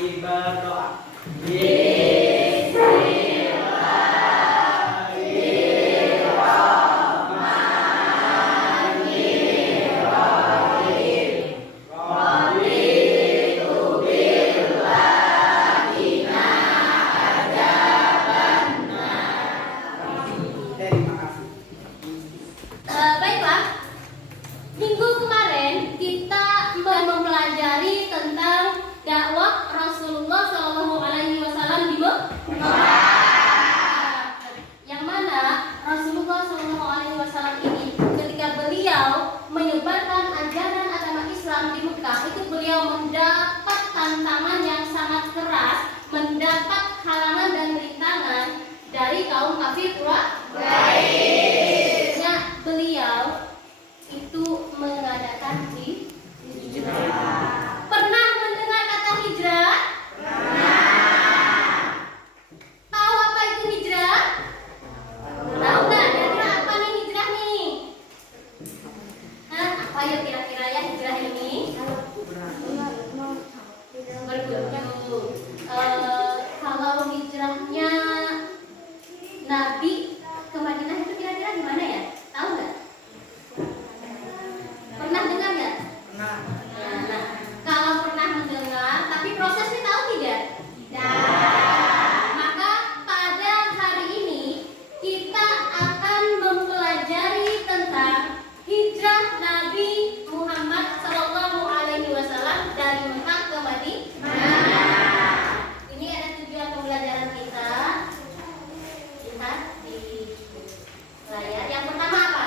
Mari berdoa. Baiklah, minggu kemarin kita mempelajari tentang dakwah Rasulullah Shallallahu Alaihi Wasallam di Mekah. Yang mana Rasulullah Shallallahu Alaihi Wasallam ini ketika beliau menyebarkan ajaran agama Islam di Mekah, itu beliau mendapat tantangan yang sangat keras, mendapat halangan dan rintangan dari kaum kafir Quraisy. Beliau itu mengadakan hijrah. Pernah mendengar kata hijrah? Pernah. Tahu apa itu hijrah? Tahu nggak? Kira-kira apa nih hijrah nih? Apa ya kira-kira ya hijrah ini? Berkunjung. Kalau hijrahnya Nabi ke Madinah itu kira-kira gimana ya? Tahu nggak? Pernah dengar nggak? Pernah. Nah, kalau pernah mendengar, tapi prosesnya tahu tidak? Tidak. Maka pada hari ini kita akan mempelajari tentang hijrah Nabi Muhammad Sallallahu Alaihi Wasallam dari Mekah ke Madinah. Ini ada tujuan pembelajaran kita. Lihat di layar. Yang pertama apa?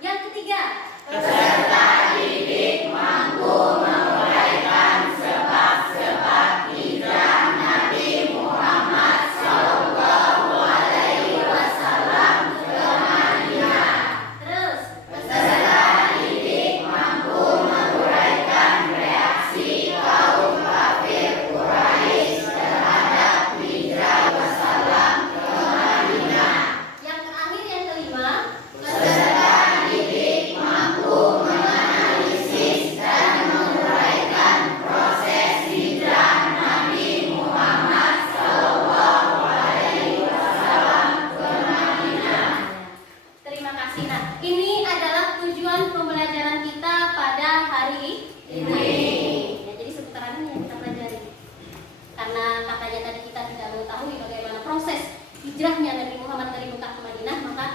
Yang ketiga, terus yang terakhir, yang kelima, terima kasih. Nah, ini adalah tujuan pembelajaran kita pada hari ini. Ya, jadi seputaran ini yang kita pelajari. Karena katanya tadi kita tidak mengetahui bagaimana proses hijrahnya Nabi Muhammad dari Mekah ke Madinah, maka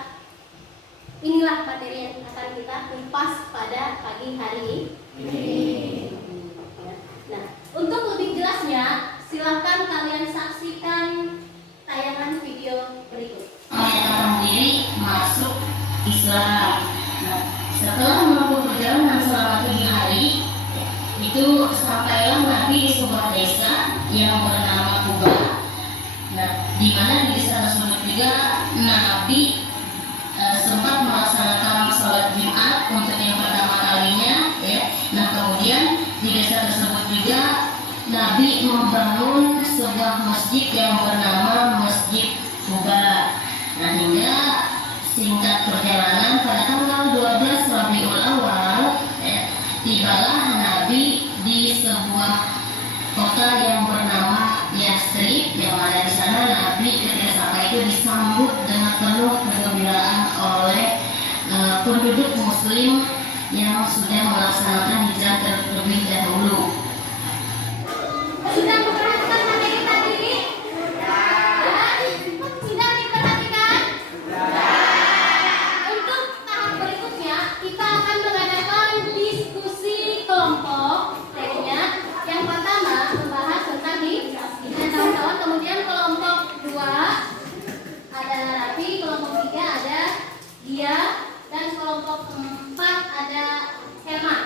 inilah materi yang akan kita kupas pada pagi hari ini. Nah, untuk lebih jelasnya, silakan kalian saksikan tayangan video berikut. Menyatakan diri masuk Islam. Nah, setelah menempuh perjalanan selama 7 hari, itu sampailah Nabi di sebuah desa yang bernama Kuba. Nah, di mana di desa tersebut juga Nabi sempat melaksanakan sholat Jumat untuk yang pertama kalinya, ya. Nah, kemudian di desa tersebut juga Nabi membangun sebuah masjid yang bernama Masjid Kuba. Nah, hingga singkat perjalanan pada tanggal 12 Rabiul Awal, tibalah Nabi di sebuah kota yang bernama Yastrib, yang mana di sana Nabi ketika sampai itu disambut dengan penuh kegembiraan oleh penduduk Muslim yang sudah melaksanakan hijrah terlebih dahulu. Sudah memperhatikan materi tadi ini? Sudah diperhatikan? Untuk tahap berikutnya, kita akan mengadakan diskusi kelompok. Tadinya, yang pertama membahas tentang hijrah kawan-kawan. Kemudian kelompok 2 ada Rafi, kelompok 3 ada Dia, dan kelompok 4 ada Helma.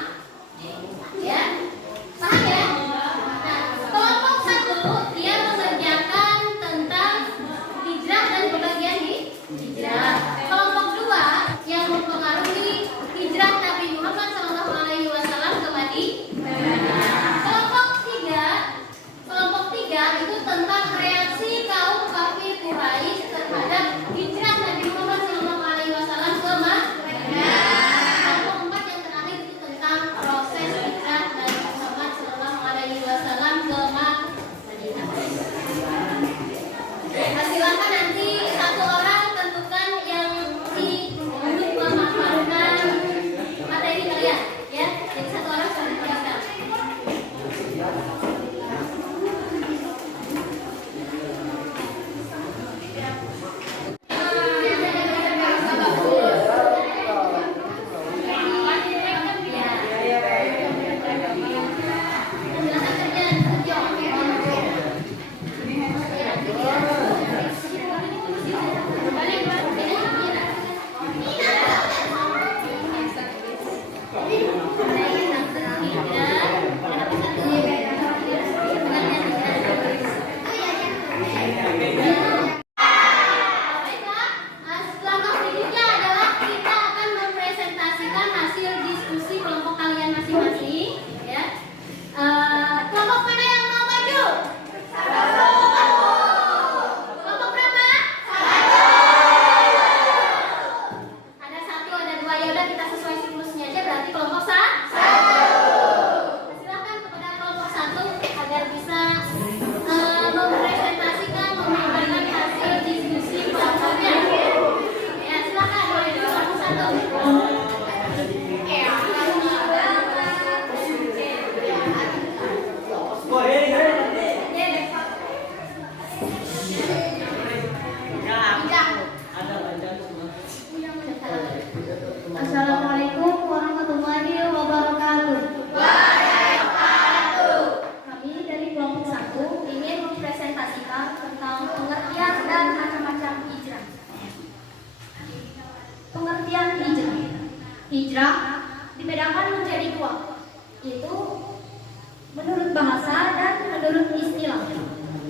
bahasa dan menurut istilah.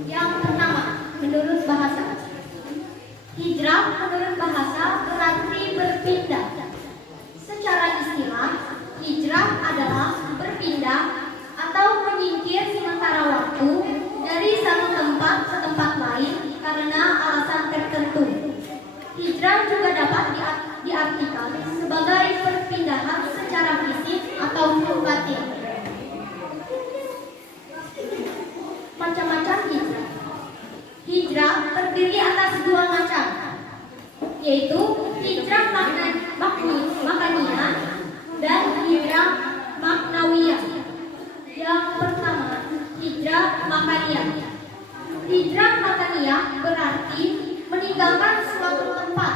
Yang pertama, menurut bahasa. Hijrah menurut bahasa berarti berpindah. Secara istilah, hijrah adalah berpindah atau menyingkir sementara waktu dari satu tempat ke tempat lain karena alasan tertentu. Hijrah juga dapat diartikan sebagai perpindahan secara fisik atau batin. Macam-macam hijrah. Hijrah terdiri atas dua macam, yaitu hijrah makaniyah dan hijrah maknawiyah. Yang pertama, hijrah makaniyah. Hijrah makaniyah berarti meninggalkan suatu tempat.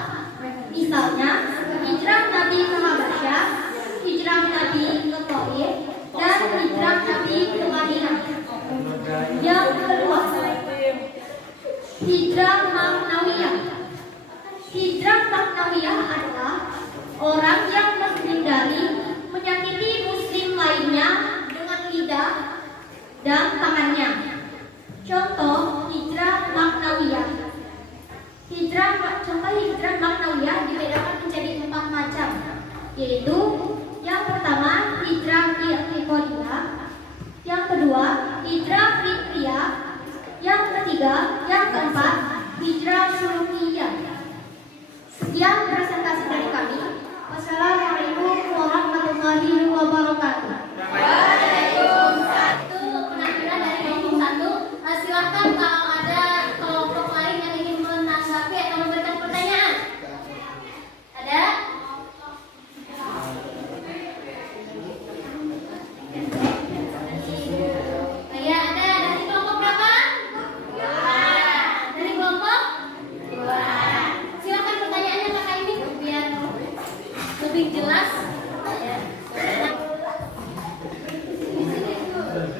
Misalnya, hijrah Nabi ke Habasyah, hijrah Nabi ke Thaif, dan hijrah Nabi ke Madinah. Yang kedua, hijrah maknawiyah. Hijrah maknawiyah adalah orang yang menghindari menyakiti muslim lainnya dengan lidah dan tangannya. Contoh hijrah maknawiyah. Contoh hijrah maknawiyah dibedakan menjadi 4 macam, yaitu yang pertama hijrah i'tiqadiyah, yang kedua hijrah fikriyah, yang ketiga, yang keempat hijrah sulukiyah. Sekian presentasi dari kami. Wassalamualaikum warahmatullahi wabarakatuh. Waalaikumsalam. Itu penampilan dari kelompok 1. Silakan kalau ada kelompok lain yang ingin menanggapi atau memberikan pertanyaan. Ada? Ya, ada. Dari kelompok berapa? 2. Dari kelompok 2. Silakan pertanyaannya Kakak ini biar lebih jelas.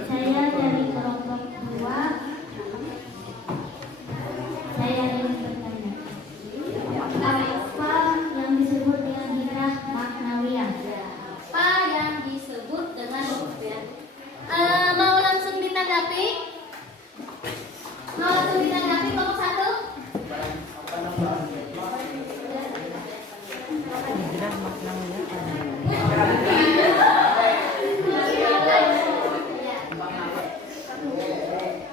Saya dari kelompok 2. Saya ingin bertanya, apa yang disebut dengan hijrah maknawiyah? Apa yang disebut dengan mau langsung ditanggapi? Mau langsung ditanggapi kelompok 1?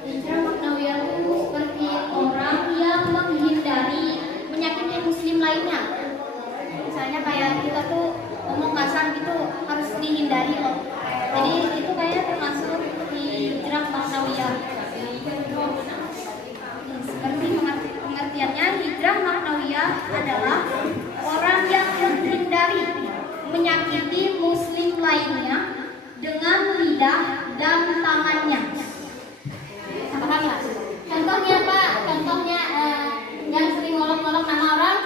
Hijrah maknawiyah itu seperti orang yang menghindari menyakiti muslim lainnya. Misalnya kayak kita tuh ngomong kasar gitu harus dihindari loh. Jadi itu kayak termasuk di hijrah maknawiyah. Seperti pengertiannya, hijrah maknawiyah adalah orang yang menghindari menyakiti muslim lainnya dengan lidah dan tangannya. Paham nggak? Contohnya Pak, contohnya yang sering ngolok-ngolok nama orang.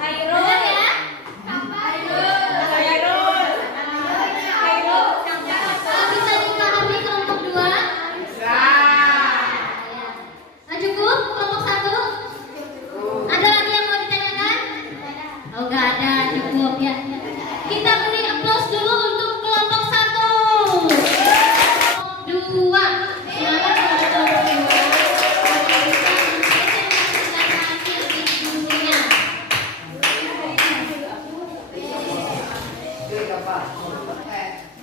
Khairul ya? Bisa dipahami kelompok 2? Nah, cukup kelompok 1? Ada lagi yang mau ditanyakan? Oh, nggak ada, cukup ya. Kita beri aplaus dulu untuk kelompok 1. Kelompok 2. Silakan kelompok 2.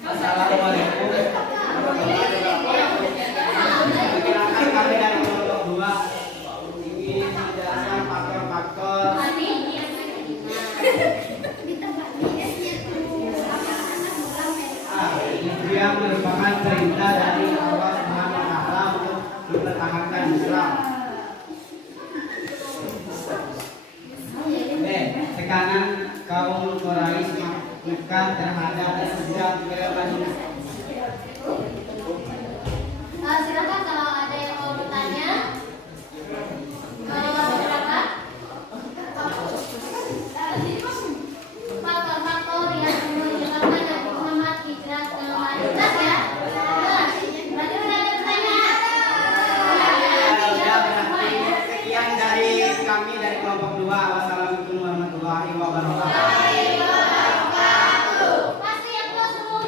Assalamualaikum warahmatullahi wabarakatuh. Perkenalkan kami dari kelompok 2 ingin menjelaskan faktor-faktor hijrah merupakan perintah dari Allah Subhanahu wa Ta'ala untuk mempertahankan Islam. B. Tekanan kaum Quraisy Mekah terhadap Islam ke Madinah. Silakan kalau ada yang mau bertanya. Berapa? Faktor-faktor yang menyebabkan Nabi Muhammad hijrah ke Madinah ya. Berarti udah ada pertanyaan. Ya, berarti sekian dari kami dari kelompok 2. Wassalamualaikum warahmatullahi wabarakatuh. Pasti yang semua.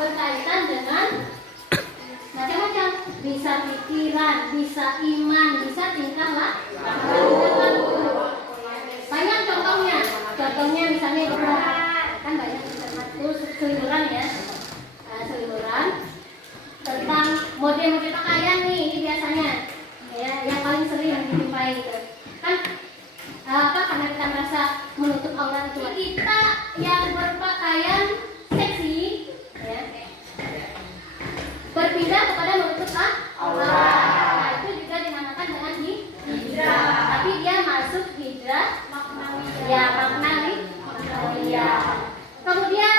berkaitan dengan macam-macam, bisa pikiran, bisa iman, bisa tingkah laku. Banyak contohnya. Contohnya misalnya kan banyak seliburan ya, seliburan tentang mode-mode pakaian nih, ini biasanya ya yang paling sering dijumpai gitu. Kan karena kita merasa menutup aurat itu, kita yang berpakaian seksi ya, berpindah kepada menutup aurat. Nah, itu juga dinamakan dengan hijrah. Tapi dia masuk hijrah ya maknawi. Kemudian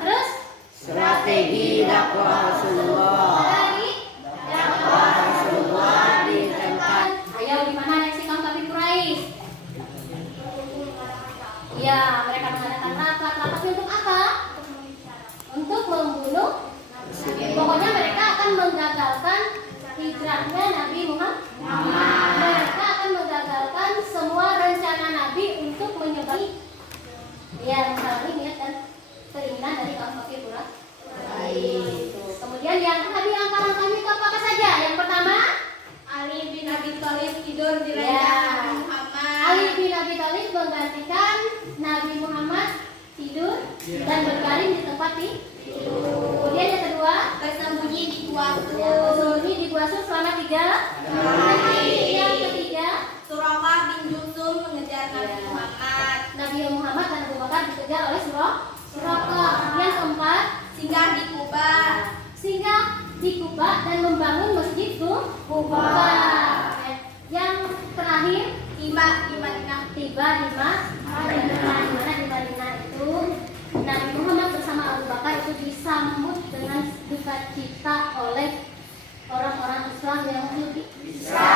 terus Strategi dakwah Rasulullah. Dakwah Rasulullah di tempat. Ayo, di mana reaksi kaum kafir Quraisy? Ya, mereka mengadakan rapat-rapatnya untuk apa? Untuk membunuh. Pokoknya mereka akan menggagalkan hijrahnya Nabi Muhammad. Mereka akan menggagalkan semua rencana Nabi untuk menyebar. Ya, misalnya niat dan keinginan dari kaum kafir Quraisy. Kemudian yang tadi langkah-langkahnya itu apa saja? Yang pertama, Ali bin Abi Thalib tidur di ranjang Ya. Nabi Muhammad. Ali bin Abi Thalib menggantikan Nabi Muhammad tidur dan berbaring di tempat tidur. Kemudian yang kedua, Bersembunyi di gua Sur. bersembunyi di gua Sur selama 3 hari. Yang ketiga, Suraqah bin Jusum mengejar Nabi Muhammad. Nabi Muhammad dan Abu Bakar dikejar oleh Suraqah. Yang keempat, Singgah di Kuba. singgah di Kuba dan membangun masjid Kuba. Yang terakhir, Tiba di Madinah. tiba di Madinah. Di mana di Madinah itu Nabi Muhammad bersama Abu Bakar itu disambut dengan duka cita oleh orang-orang Islam yang lebih. Bisa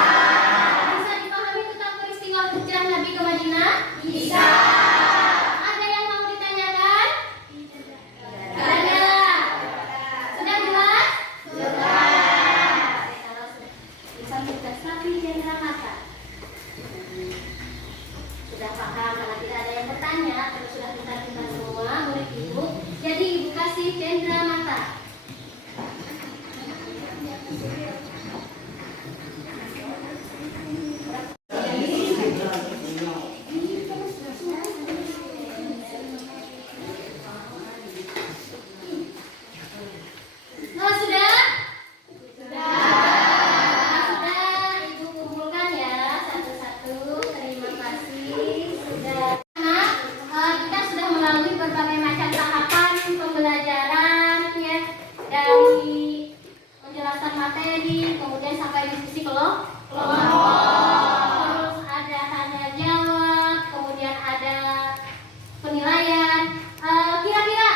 dipahami tentang peristiwa hijrah Nabi ke Madinah? Bisa. Ada yang mau ditanyakan? Ada. Sudah jelas? Sudah. Kalau bisa kita sapi cendera mata. Sudah paham, kalau tidak ada yang bertanya, terus sudah kita semua murid ibu. Jadi ibu kasih cendera mata. Oh, sudah? Sudah, ibu kumpulkan ya satu-satu. Terima kasih. Sudah. Nah, kita sudah melalui berbagai macam tahapan pembelajaran ya, dari penjelasan materi, kemudian sampai diskusi kelompok. Terus ada tanya jawab, kemudian ada penilaian. Kira-kira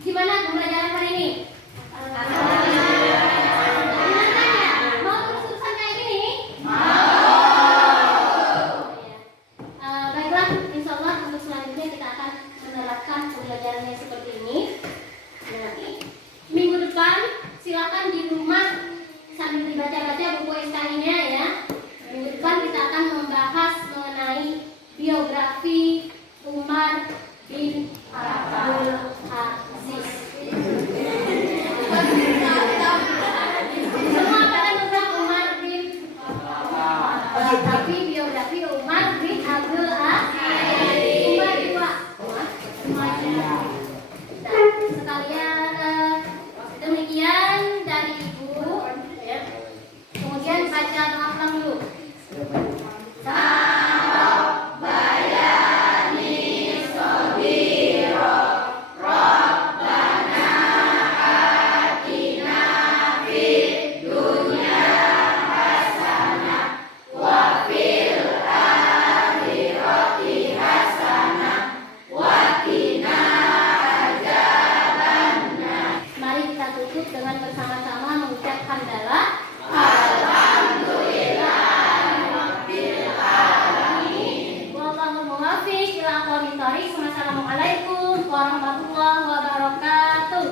gimana pembelajaran hari ini? Mau terus-terusan kayak gini? Baiklah, insya Allah untuk selanjutnya kita akan menerapkan pembelajarannya seperti ini. Nanti minggu depan silakan di rumah sambil dibaca-baca buku SKI-nya ya. Minggu depan kita akan membahas mengenai biografi Umar bin Abdul Aziz. Semua pada tentang Umar bin tapi biografi Umar bin Abdul Aziz. Umar dua. Dan sekalian demikian dari ibu ya. Kemudian baca doa ulang dulu. Mari kita tutup dengan bersama-sama mengucapkan hamdalah. Wallahul muwaffiq ila aqwamit thoriq. Wassalamualaikum warahmatullahi wabarakatuh.